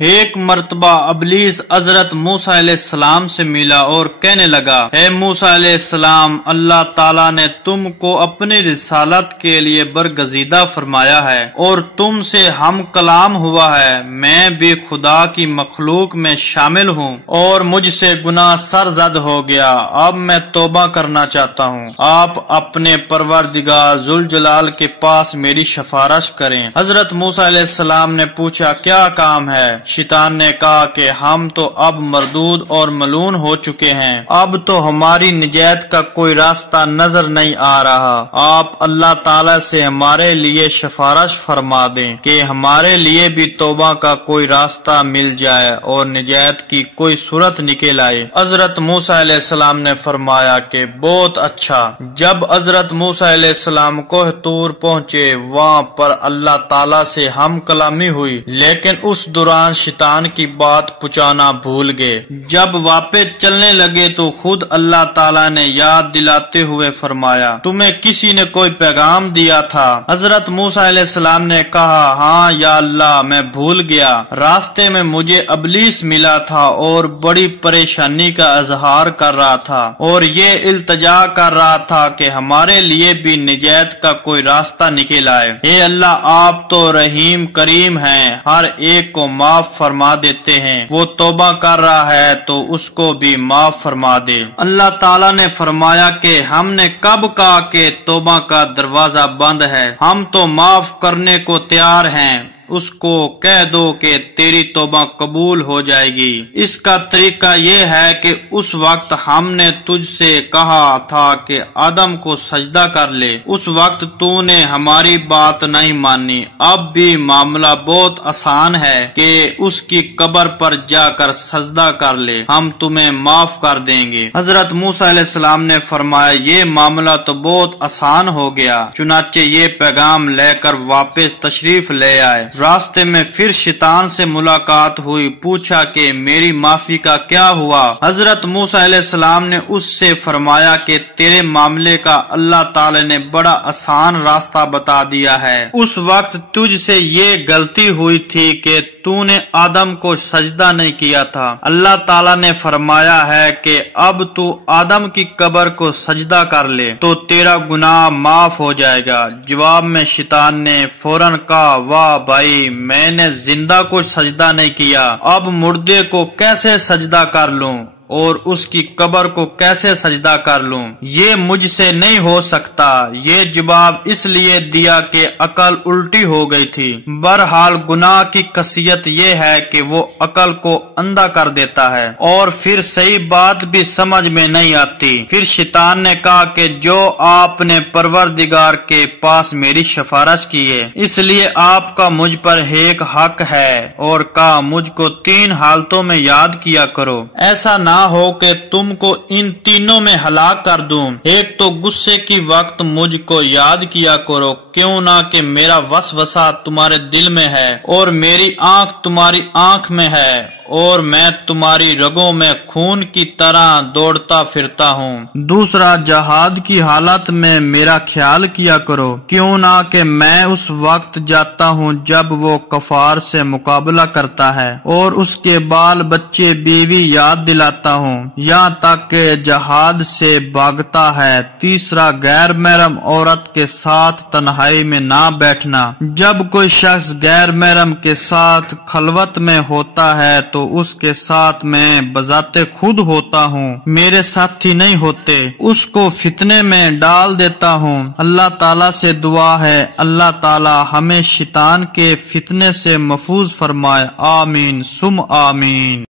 ایک مرتبہ ابلیس حضرت موسیٰ علیہ السلام سے ملا اور کہنے لگا، اے موسیٰ علیہ السلام، اللہ تعالیٰ نے تم کو اپنی رسالت کے لیے برگزیدہ فرمایا ہے اور تم سے ہم کلام ہوا ہے۔ میں بھی خدا کی مخلوق میں شامل ہوں اور مجھ سے گناہ سرزد ہو گیا۔ اب میں توبہ کرنا چاہتا ہوں۔ آپ اپنے پروردگار ذوالجلال کے پاس میری سفارش کریں۔ حضرت موسیٰ علیہ السلام نے پوچھا، کیا کام ہے؟ شیطان نے کہا کہ ہم تو اب مردود اور ملعون ہو چکے ہیں، اب تو ہماری نجات کا کوئی راستہ نظر نہیں آ رہا۔ آپ اللہ تعالی سے ہمارے لیے سفارش فرما دیں کہ ہمارے لیے بھی توبہ کا کوئی راستہ مل جائے اور نجات کی کوئی صورت نکل آئے۔ حضرت موسیٰ علیہ السلام نے فرمایا کہ بہت اچھا۔ جب حضرت موسیٰ علیہ السلام کوہ طور پہنچے، وہاں پر اللہ تعالی سے ہم کلامی ہوئی، لیکن اس دوران شیطان کی بات پہنچانا بھول گئے۔ جب واپس چلنے لگے تو خود اللہ تعالیٰ نے یاد دلاتے ہوئے فرمایا، تمہیں کسی نے کوئی پیغام دیا تھا؟ حضرت موسیٰ علیہ السلام نے کہا، ہاں یا اللہ، میں بھول گیا۔ راستے میں مجھے ابلیس ملا تھا اور بڑی پریشانی کا اظہار کر رہا تھا اور یہ التجا کر رہا تھا کہ ہمارے لیے بھی نجات کا کوئی راستہ نکل آئے۔ اے اللہ، آپ تو رحیم کریم ہیں، ہر ایک کو معاف فرما دیتے ہیں۔ وہ توبہ کر رہا ہے تو اس کو بھی معاف فرما دے۔ اللہ تعالیٰ نے فرمایا کہ ہم نے کب کہا کہ توبہ کا دروازہ بند ہے؟ ہم تو معاف کرنے کو تیار ہیں۔ اس کو کہہ دو کہ تیری توبہ قبول ہو جائے گی۔ اس کا طریقہ یہ ہے کہ اس وقت ہم نے تجھ سے کہا تھا کہ آدم کو سجدہ کر لے، اس وقت تو نے ہماری بات نہیں مانی۔ اب بھی معاملہ بہت آسان ہے کہ اس کی قبر پر جا کر سجدہ کر لے، ہم تمہیں معاف کر دیں گے۔ حضرت موسیٰ علیہ السلام نے فرمایا، یہ معاملہ تو بہت آسان ہو گیا۔ چنانچہ یہ پیغام لے کر واپس تشریف لے آئے۔ راستے میں پھر شیطان سے ملاقات ہوئی، پوچھا کہ میری معافی کا کیا ہوا؟ حضرت موسیٰ علیہ السلام نے اس سے فرمایا کہ تیرے معاملے کا اللہ تعالی نے بڑا آسان راستہ بتا دیا ہے۔ اس وقت تجھ سے یہ غلطی ہوئی تھی کہ تو نے آدم کو سجدہ نہیں کیا تھا۔ اللہ تعالی نے فرمایا ہے کہ اب تو آدم کی قبر کو سجدہ کر لے تو تیرا گناہ معاف ہو جائے گا۔ جواب میں شیطان نے فوراً کہا، واہ بھائی، میں نے زندہ کو سجدہ نہیں کیا، اب مردے کو کیسے سجدہ کر لوں اور اس کی قبر کو کیسے سجدہ کر لوں؟ یہ مجھ سے نہیں ہو سکتا۔ یہ جواب اس لیے دیا کہ عقل الٹی ہو گئی تھی۔ بہرحال گناہ کی خاصیت یہ ہے کہ وہ عقل کو اندھا کر دیتا ہے اور پھر صحیح بات بھی سمجھ میں نہیں آتی۔ پھر شیطان نے کہا کہ جو آپ نے پروردگار کے پاس میری سفارش کی ہے، اس لیے آپ کا مجھ پر ایک حق ہے، اور کہا مجھ کو 3 حالتوں میں یاد کیا کرو، ایسا نہ ہو کہ تم کو ان تینوں میں ہلاک کر دوں۔ ایک تو غصے کی وقت مجھ کو یاد کیا کرو، کیوں نہ کہ میرا وسوسہ تمہارے دل میں ہے اور میری آنکھ تمہاری آنکھ میں ہے اور میں تمہاری رگوں میں خون کی طرح دوڑتا پھرتا ہوں۔ دوسرا، جہاد کی حالت میں میرا خیال کیا کرو، کیوں نہ کہ میں اس وقت جاتا ہوں جب وہ کفار سے مقابلہ کرتا ہے اور اس کے بال بچے بیوی یاد دلاتا ہوں، یہاں تک کہ جہاد سے بھاگتا ہے۔ تیسرا، غیر محرم عورت کے ساتھ تنہائی میں نہ بیٹھنا۔ جب کوئی شخص غیر محرم کے ساتھ خلوت میں ہوتا ہے تو اس کے ساتھ میں بذات خود ہوتا ہوں، میرے ساتھی نہیں ہوتے، اس کو فتنے میں ڈال دیتا ہوں۔ اللہ تعالیٰ سے دعا ہے، اللہ تعالیٰ ہمیں شیطان کے فتنے سے محفوظ فرمائے، آمین ثم آمین۔